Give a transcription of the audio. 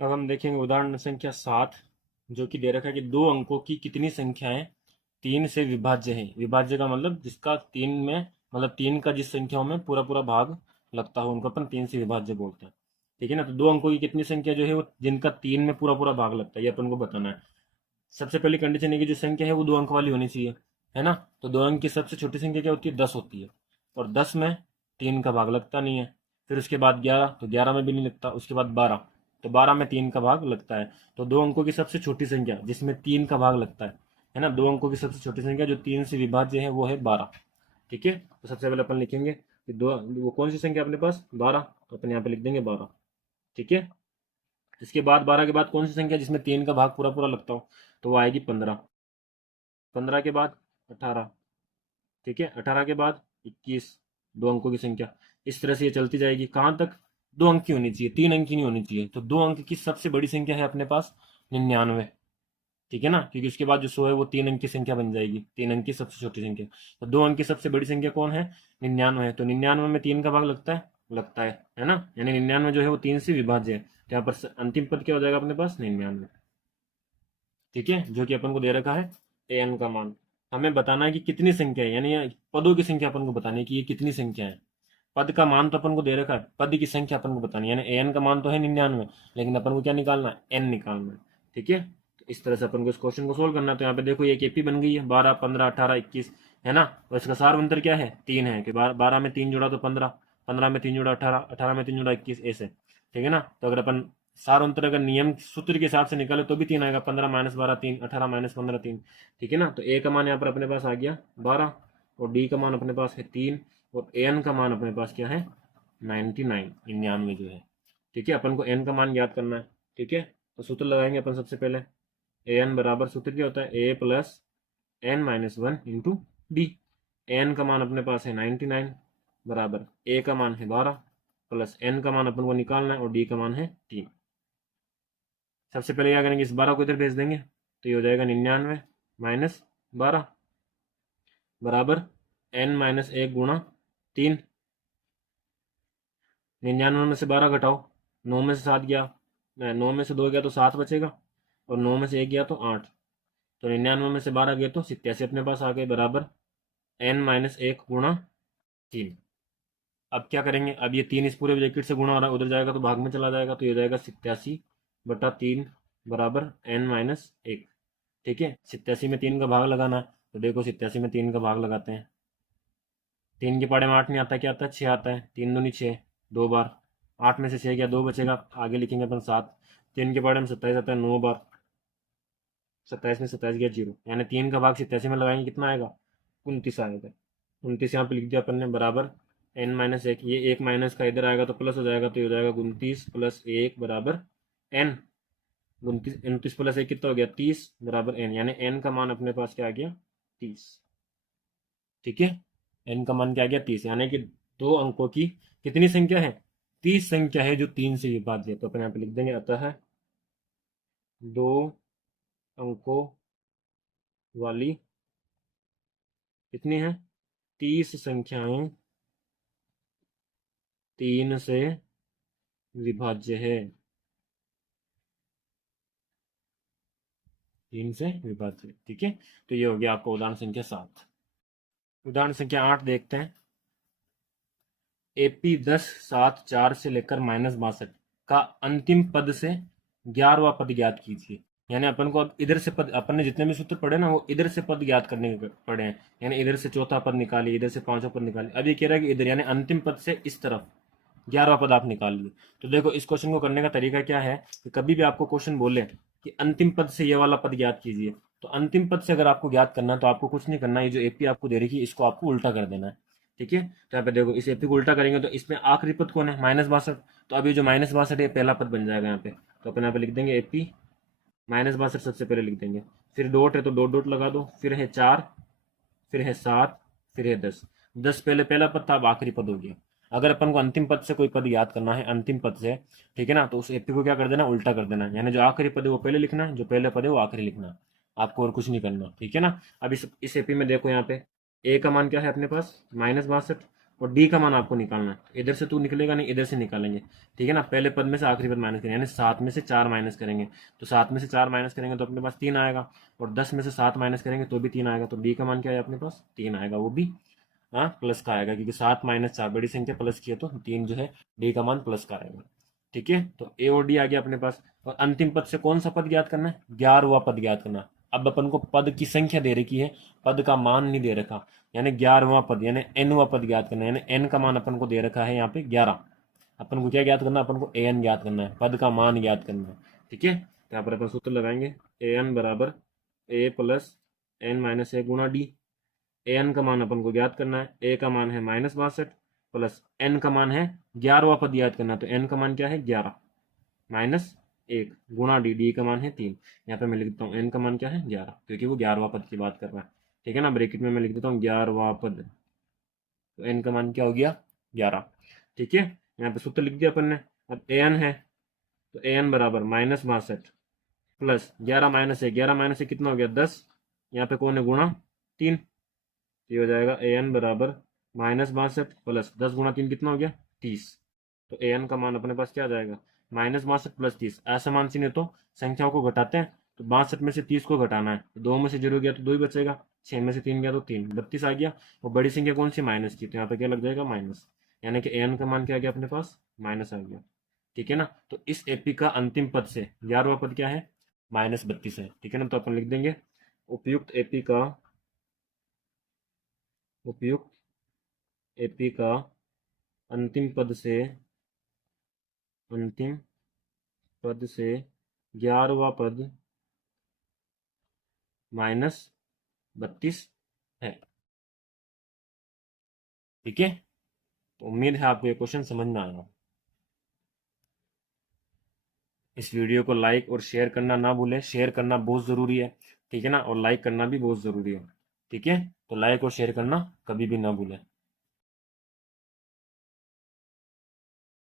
अब हम देखेंगे उदाहरण संख्या 7, जो कि दे रखा है कि दो अंकों की कितनी संख्याएं तीन से विभाज्य है। विभाज्य का मतलब जिसका तीन में, मतलब तीन का जिस संख्याओं में पूरा पूरा भाग लगता हो उनको अपन तीन से विभाज्य बोलते हैं। ठीक है ना। तो दो अंकों की कितनी संख्या जो है वो जिनका तीन में पूरा पूरा भाग लगता है, ये अपन को बताना है। सबसे पहली कंडीशन है कि जो संख्या है वो दो अंक वाली होनी चाहिए, है ना। तो दो अंक की सबसे छोटी संख्या क्या होती है? 10 होती है। और 10 में तीन का भाग लगता नहीं है। फिर उसके बाद 11, तो 11 में भी नहीं लगता। उसके बाद 12, तो 12 में तीन का भाग लगता है। तो दो अंकों की सबसे छोटी संख्या जिसमें तीन का भाग लगता है ना। दो अंकों की सबसे छोटी संख्या जो तीन से विभाज्य है वो है 12। ठीक है। तो सबसे पहले अपन लिखेंगे कि दो, वो कौन सी संख्या अपने पास? 12। तो अपन यहाँ पे लिख देंगे 12। ठीक है। इसके बाद 12 के बाद कौन सी संख्या जिसमें तीन का भाग पूरा पूरा लगता हो? तो वो आएगी 15। 15 के बाद 18। ठीक है। 18 के बाद 21, दो अंकों की संख्या। इस तरह से ये चलती जाएगी कहाँ तक? दो अंक की होनी चाहिए, तीन अंक की नहीं होनी चाहिए। तो दो अंक की सबसे बड़ी संख्या है अपने पास 99। ठीक है ना, क्योंकि उसके बाद जो 100 है वो तीन अंक की संख्या बन जाएगी, तीन अंक की सबसे छोटी संख्या। तो दो अंक की सबसे बड़ी संख्या कौन है? 99 है। तो 99 में तीन का भाग लगता है, लगता है ना। यानी 99 जो है वो तीन से विभाज्य है। तो यहाँ पर अंतिम पद क्या हो जाएगा अपने पास? 99। ठीक है, जो कि अपन को दे रखा है एन का मान। हमें बताना है कि कितनी संख्या है, यानी ये पदों की संख्या अपन को बतानी है कि ये कितनी संख्या है। पद का मान तो अपन को दे रखा है, पद की संख्या अपन को बतानी है। यानी एन का मान तो है 99, लेकिन अपन को क्या निकालना है? एन निकालना है। ठीक है। तो इस तरह से अपन को इस क्वेश्चन को सोल्व करना है। तो यहाँ पे देखो ये केपी बन गई है, 12, 15, 18, 21, है ना। और इसका सार अंतर क्या है? तीन है कि 12 में तीन जोड़ा तो 15, 15 में तीन जोड़ा 18, 18 में तीन जोड़ा 21, ऐसे। ठीक है ना। तो अगर अपन सार अंतर अगर नियम सूत्र के हिसाब से निकाले तो भी तीन आएगा। 15 माइनस 12 3, 18 माइनस 15 3। ठीक है ना। तो ए का मान यहाँ पर अपने पास आ गया 12, और डी का मान अपने पास है 3, और एन का मान अपने पास क्या है? 99, 99 जो है। ठीक है। अपन को एन का मान याद करना है। ठीक है। तो सूत्र लगाएंगे अपन सबसे पहले। ए एन बराबर, सूत्र क्या होता है? A plus n minus one into d. एन का मान अपने पास है 99, बराबर ए का मान है 12, प्लस एन का मान अपन को निकालना है और डी का मान है 3। सबसे पहले क्या करेंगे? इस 12 को इधर भेज देंगे, तो ये हो जाएगा 99 माइनस 12 बराबर एन माइनस एक गुणा 3। 99 में से 12 घटाओ, 9 में से 7 गया, 9 में से 2 गया तो 7 बचेगा, और 9 में से 1 गया तो 8। तो 99 में से 12 गए तो 87 अपने पास आ गए, बराबर एन माइनस एक गुणा 3। अब क्या करेंगे? अब ये 3 इस पूरे ब्रैकेट से गुणा हो रहा है, उधर जाएगा तो भाग में चला जाएगा, तो ये हो जाएगा 87/3 बराबर एन माइनस एक। ठीक है। 87 में 3 का भाग लगाना है, तो देखो 87 में 3 का भाग लगाते हैं। 3 के पाड़े में 8 नहीं आता, क्या आता है? 6 आता है। 3 दूनी 6, दो बार। 8 में से 6 गया, 2 बचेगा, आगे लिखेंगे अपन 7। 3 के पाड़े में 27 आता है, 9 बार। 27 में 27 गया 0, यानी 3 का भाग 87 में लगाएंगे, कितना आएगा? 29 आएगा। 29 यहाँ पे लिख दिया अपन ने, बराबर एन माइनस एक। ये एक माइनस का इधर आएगा तो प्लस हो जाएगा, तो ये हो जाएगा 29 प्लस एक बराबर एन। 29, 29 प्लस एक कितना हो गया? 30, बराबर एन। यानी एन का मान अपने पास क्या आ गया? 30। ठीक है। एन का मान क्या आ गया? 30। यानी कि दो अंकों की कितनी संख्या है? 30 संख्या है जो तीन से विभाज्य है। तो अपन यहाँ पे लिख देंगे, अतः दो अंकों वाली कितनी है? 30 संख्याएं तीन से विभाज्य है। तीन से विभाज्य। ठीक है। तो ये हो गया आपका उदाहरण संख्या 7। उदाहरण संख्या 8 देखते हैं। एपी 10, 7, 4 से लेकर -62 का अंतिम पद से 11वां पद ज्ञात कीजिए। यानी अपन को अब इधर से पद, अपन ने जितने भी सूत्र पढ़े ना वो इधर से पद ज्ञात करने के पड़े हैं। यानी इधर से चौथा पद निकालिए, इधर से पांचवा पद निकालिए। अब ये कह रहा है कि इधर, यानी अंतिम पद से इस तरफ 11वां पद आप निकाल लिए। तो देखो इस क्वेश्चन को करने का तरीका क्या है कि कभी भी आपको क्वेश्चन बोले कि अंतिम पद से ये वाला पद ज्ञात कीजिए, तो अंतिम पद से अगर आपको ज्ञात करना है तो आपको कुछ नहीं करना है, ये जो एपी आपको दे रही है इसको आपको उल्टा कर देना है। ठीक है। तो यहाँ पे देखो इस एपी को उल्टा करेंगे तो इसमें आखिरी पद कौन है? -62। तो अभी जो -62 है पहला पद बन जाएगा यहाँ पे। तो अपन यहाँ पे लिख देंगे एपी -62 सबसे पहले लिख देंगे। फिर डॉट है तो डॉट डॉट लगा दो, फिर है 4, फिर है 7, फिर है 10। 10 पहले पहला पद था, अब आखिरी पद हो गया। अगर अपन को अंतिम पद से कोई पद याद करना है, अंतिम पद से, ठीक है ना, तो उस एपी को क्या कर देना? उल्टा कर देना। यानी जो आखिरी पद है वो पहले लिखना है, जो पहले पद है वो आखिरी लिखना है। आपको और कुछ नहीं करना। ठीक है ना। अब इस एपी में देखो यहाँ पे ए का मान क्या है अपने पास? -62। और डी का मान आपको निकालना है। तो इधर से तू निकलेगा नहीं, इधर से निकालेंगे, ठीक है ना। पहले पद में से आखिरी पद माइनस करेंगे, यानी 7 में से 4 माइनस करेंगे, तो 7 में से 4 माइनस करेंगे तो अपने पास 3 आएगा, और 10 में से 7 माइनस करेंगे तो भी 3 आएगा। तो डी का मान क्या है अपने पास, 3 आएगा, वो भी हाँ प्लस का आएगा, क्योंकि 7 माइनस 4 बड़ी संख्या प्लस की है, तो 3 जो है डी का मान प्लस का आएगा, ठीक है। तो ए और डी आ गया अपने पास। और अंतिम पद से कौन सा पद ज्ञात करना है, 11वां पद ज्ञात करना है। अब अपन को पद की संख्या दे रखी है, पद का मान नहीं दे रखा, यानी 11वां पद यानी एनवां पद ज्ञात करना है, यानी एन का मान अपन को दे रखा है यहाँ पे 11। अपन को क्या ज्ञात करना है, अपन को ए एन ज्ञात करना है, पद का मान ज्ञात करना है, ठीक है। तो यहाँ पर अपन सूत्र लगाएंगे, ए एन बराबर ए प्लस एन माइनस ए गुणा डी। ए एन का मान अपन को ज्ञात करना है, ए का मान है -62 प्लस एन का मान है 11वां पद ज्ञात करना है, तो एन का मान क्या है 11 माइनस 1 गुणा डी, डी का मान है 3। यहाँ पे मैं लिख देता हूँ एन का मान क्या है 11, क्योंकि वो 11वां पद की बात कर रहा है, ठीक है ना। ब्रैकेट में मैं लिख देता हूँ 11वां पद, तो एन का मान क्या हो गया 11, ठीक है। यहाँ पे सूत्र लिख दिया अपन ने। अब ए एन है, तो ए एन बराबर -62 प्लस 11 माइनस 1, 11 माइनस 1 कितना हो गया 10, यहाँ पे कौन है गुणा 3, तो ये हो जाएगा ए एन बराबर -62 प्लस 10 गुणा 3 कितना हो गया 30। तो ए एन का मान अपने पास क्या आ जाएगा -62 प्लस 30। असमान चिन्ह तो संख्याओं को घटाते हैं, तो 62 में से 30 को घटाना है, तो 2 में से 0 गया तो 2 ही बचेगा, 6 में से 3 गया तो 3, 32 आ गया। और बड़ी संख्या कौन सी माइनस की, तो यहाँ पे क्या लग जाएगा माइनस, यानी कि ए एन का मान क्या आ गया अपने पास माइनस आ गया, ठीक है ना। तो इस एपी का अंतिम पद से 11वां पद क्या है -32 है, ठीक है ना। तो अपन लिख देंगे उपयुक्त एपी का, उपयुक्त एपी का अंतिम पद से, अंतिम पद से 11वां पद -32 है, ठीक है। तो उम्मीद है आपको ये क्वेश्चन समझ में आया। इस वीडियो को लाइक और शेयर करना ना भूलें, शेयर करना बहुत ज़रूरी है, ठीक है ना, और लाइक करना भी बहुत ज़रूरी है, ठीक है। तो लाइक और शेयर करना कभी भी ना भूलें।